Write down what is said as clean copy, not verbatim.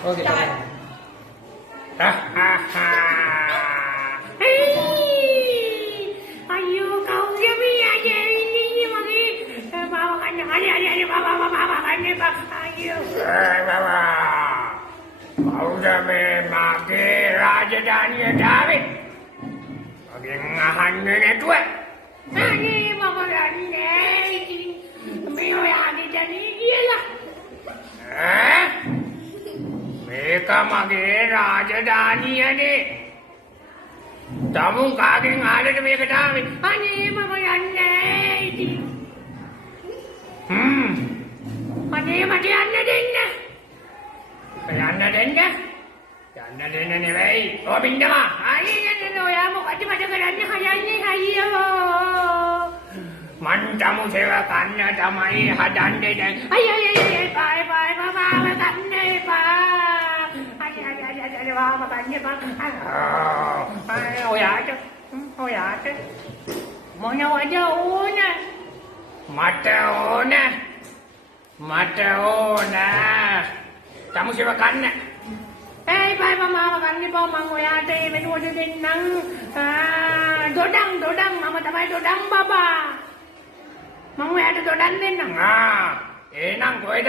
Okey. අයියෝ කවුද මේ අජේ ඉන්නේ මගේ මාව කන්න හරි මාව කන්න එපා අයියෝ කවුද මේ මගේ රාජධානියට ආවේ? මගෙන් අහන්නේ නැතුව අනේ මම යන්නේ ඉතින් මේ ඔයාගේ ජනේ කියලා ඈ? මේක මගේ රාජධානියනේ. තමුන් කාගෙන් ආලට මේකට ආවේ? අනේ මම යන්නේ ඉතින් අනේ මට යන්න දෙන්න යන්න දෙන්න? යන්න දෙන්න නෙවෙයි. ඔය බින්දමා. අයියෝ ඔයා මොකද මට කරන්නේ හයන්නේ අයියෝ මන් තමු සේවකන්න තමයි හදන්නේ දැන්. අයියෝ බයි මාව කන්න එපා අයියෝ මාව කන්න එපා ඔයාට මොනවද ඕන මට ඕන තමු සේවකන්න. ඒයි බයි මාව කන්න එපා මං ඔයාට ඒ වෙනුවට දෙන්නම් දොඩම් මම තමයි දොඩම් බබා මම ඔයාට දොඩම් දෙන්නම් එහෙනම් කොහෙද